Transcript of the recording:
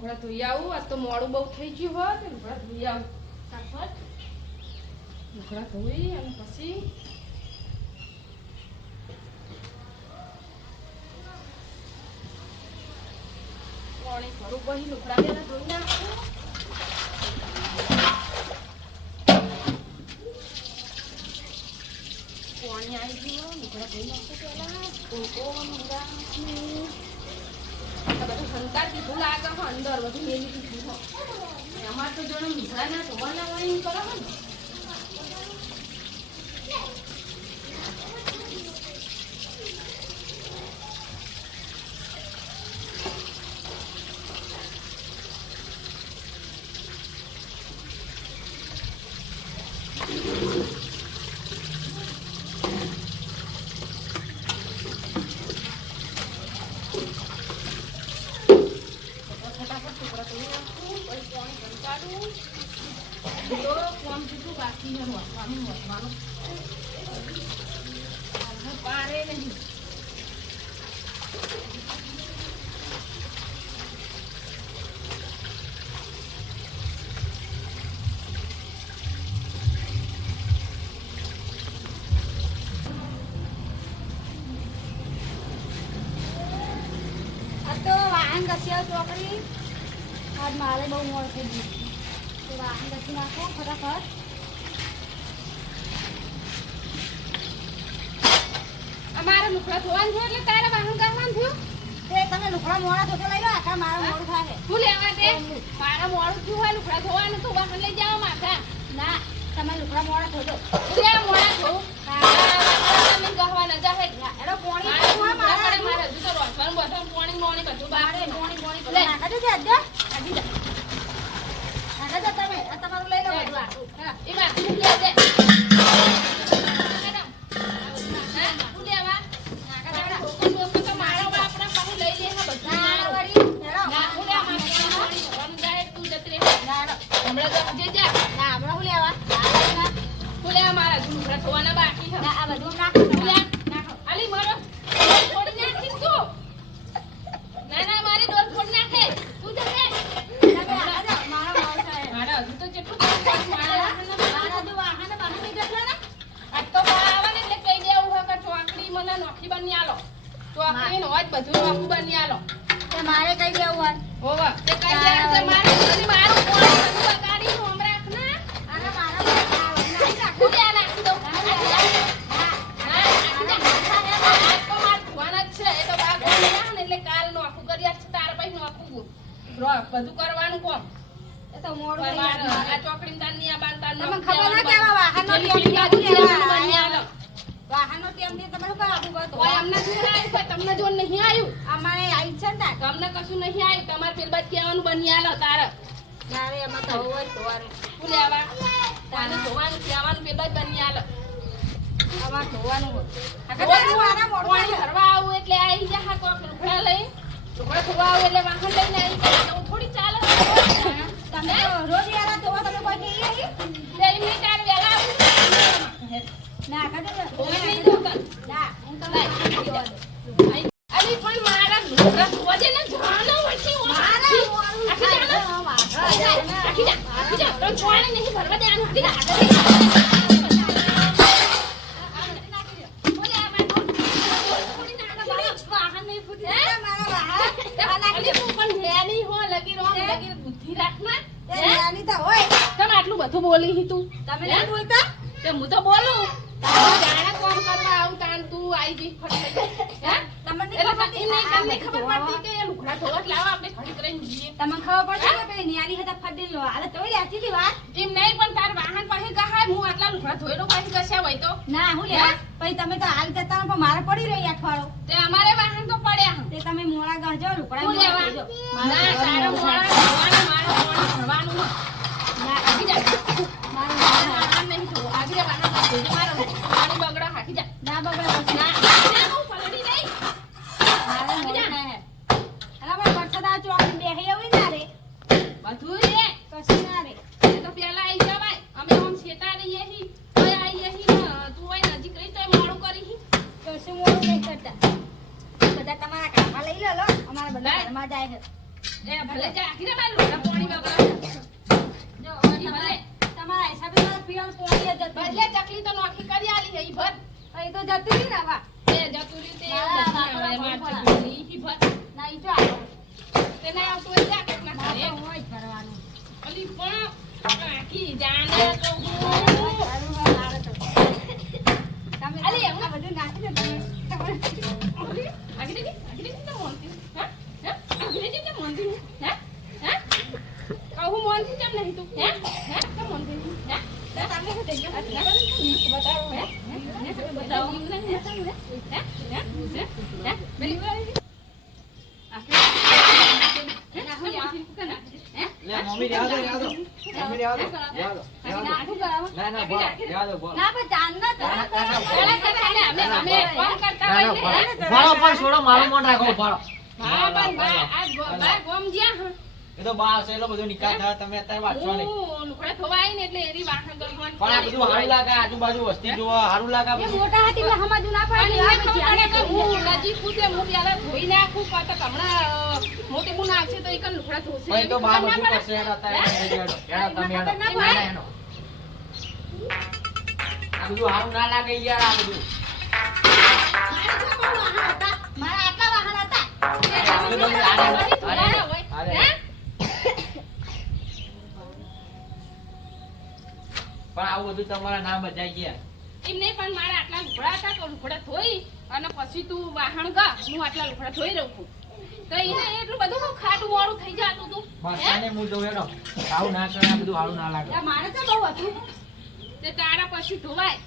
લુગડા ધોઈ આવું. આ તો મોડું બહુ થઈ ગયું હોત. લુગડા ધોઈ આવું ફટાફટ. લુગડા ધોઈ અને પછી પાણી ભરું. પછી લુગડા પેલા ધોઈ નાખું. પાણી આવી ગયું. લુગડા ધોઈ નાખું પેલા. બધું સંતાર કીધું લાગે હો અંદર બધું મેલી કીધું હો. અમારે તો જોડે લુગડાના ધોવાના વાળી કરો હો ને. પારે નહીં. આ તો વાહન ઘસ્યા ચોકડી. આજ મારે બહુ મોડ થઈ ગયું. તો વાહન ઘસી નાખો ફટાફટ. અમારે લુગડા ધોવાનું થયું એટલે તારે વાહન કરવાનું થયું. તે તમે લુગડા મોડા ધોતો લઈ લો. આખા મારે મોડું થાય. શું લેવા દે? મારે મોડું થયું હોય લુગડા ધોવાનું તો વાહન લઈ જાવ માથા. ના તમે લુગડા મોડા ધોતો. ત્યાં મોડા ધોવું. તમે ગહવાના જાહે. એનો પોણી મારે હજુ તો રોટવાનું બધું પોણી મોણી બધું બારે પોણી કરી નાખજો છે આજે. નાખી દો તમે. આ તમારું લઈ લો બધું. હા એ વાત મૂકી દે. મારે કઈ દેવું હોય તે કઈ દે મારે મારું ગાડી હોમ રાખ ના. આના મારા હું ત્યાં નાખી દઉં. એટલે કાલ નું આખું કરી આપશે. તારા પછી નું આખું બધું કરવાનું કોમ. એ તો મોડું આ ચોકડી તાર ની આ બાન તાર તમને ખબર ના કે આવા વાહનનો ટેમ વાહનનો ટેમ થી તમે શું કાબુ કરતો હોય અમને જોર આવ્યું કે તમને જોર નહીં આવ્યું. અમારે આવી છે ને તમને કશું નહીં આવ્યું. તમારે પેલ બાદ કહેવાનું બની આલો તારે. મારે એમાં તો હોય ધોવાનું. શું લેવા તારે ધોવાનું કહેવાનું પેલ બાદ બની આલો. અમારે ધોવાનું હોય. પાણી ભરવા આવું એટલે આવી જા. હા કોક લુગડા લઈ લુગડા ધોવા આવું એટલે વાહન લઈને આવી જાય. હું થોડી ચાલે. તમે રોજ યાર ધોવા તમે કોઈ નહીં એમ નહીં તારે વહેલા આવું. ના કદે હોય નહીં ધોતા. ના હું તો લાઈ અલી પણ મારા લુગડા ધોવા દે ને જાનો વચ્ચે આખી જા તો પાણી નહીં ભરવા દેવાનું. આખી જા વાહન નહીં ફૂટી મારા વાહન બુદ્ધિ રાખના. નાની તો હોય તમે આટલું બધું બોલી તું. તમે નહીં બોલતા તે હું તો બોલું. જાણે કોમ કરવા આવું તાન તું આવી જઈ ફટ. હે તમને એટલે ખબર તમને ખબર પડતી કે લુગડા ધોવા લાવો આપણે ઘડી કરીને જઈએ. તમને ખબર પડશે કે પેલી નિયાની હતા ફડી લો આ તો લેતી હતી વાત એમ નહીં પણ તાર વાહન પાસે ગહાય હું આટલા લુગડા ધોઈ લો પાસે કશ્યા હોય તો ના હું લે પછી તમે તો હાલ જતા પણ મારે પડી રહી અઠવાડો તે અમારે વાહન તો પડ્યા હમ. તે તમે મોળા ગજો લુકડા હું લેવા ના તારો મોળા ધોવાનું મારો મોળા ભરવાનું ના આવી જા મારે વાહન નહીં ધોવા આવી જા વાહન ધોઈ મારો પાણી બગડા હાકી જા ના બગડે ના હું પલડી નહીં મારે મોળા હે અલા પણ વરસાદ આ ચોકડી બેહી આવી ના રે બધું રે કશું ના રે એ તો પેલા આવી જવાય અમે આમ છેટા રહીએ હી તોય આવી હી તું હોય નજીક રહી તોય મોડું કરી હી કશું મોળું નહીં કરતા બધા તમારા કામમાં લઈ લો અમારા બધા ઘરમાં જાય છે એ ભલે જા આખી રે બાર લોટા પાણી બગાડ જો હવે તમારા હિસાબે મારે પીવાનું પાણી જ જતું ભલે ચકલી તો નોખી કરી આલી છે ઈ ભર એ તો જતું રહ્યું ને વા એ જતું રહ્યું તે મારા એવું બાપા માર ચકલી ઈ ભર ના ઈ જો આવ્યો તે ના આવતું હોય જા કોક ના મારે ઘરે તો હોય જ કરવાનું અલી પણ આખી જાને તો તમે અલી, એમ આ બધું નાખી દો તમે આખી દેખી તો મોનતી હા હા આખી દેખી તો મોનતી હા હા કહું મોનતી કેમ નહીં તું હે હે કેમ મોનતી હે તમે શું દેજો બતાવો હે બતાવો મને હે હે હે મેલી વાળી લે મમ્મી રહેવા દો મમ્મી રહેવા દો ના ના બોલ રહેવા દો બોલ ના પણ જાનના ભાડો પણ છોડો મારો મોઢ રાખો ભાડો એ તો બહાર છે એટલો બધો નિકાલ થાય તમે અત્યારે વાંચવા નહીં પણ આ બધું સારું લાગે આજુબાજુ વસ્તી જોવા સારું લાગે આ એ બધું મોટા હતી એટલે હમાજુ ના પાડી પણ એ તો બહાર બધું કરશે હેડો અત્યારે લઈ જાઓ. હેડો તમે હેડો ના, એનો આ બધું સારું ના લાગે યાર આ બધું મારા આટલા વાહન હતા પણ આવું બધું તમારા નામ બજાઈ ગયા એમ નહીં પણ મારા આટલા લુગડા હતા તો લુગડા ધોઈ અને પછી તું વાહણ ગા હું આટલા લુગડા ધોઈ રહું છું તો એને એટલું બધું ખાટું મોડું થઈ જતું તું માતાને હું જોઉં હેડો આવું ના કરે આ બધું સારું ના લાગે મારે તો બહુ હતું તે તારા પછી ધોવાય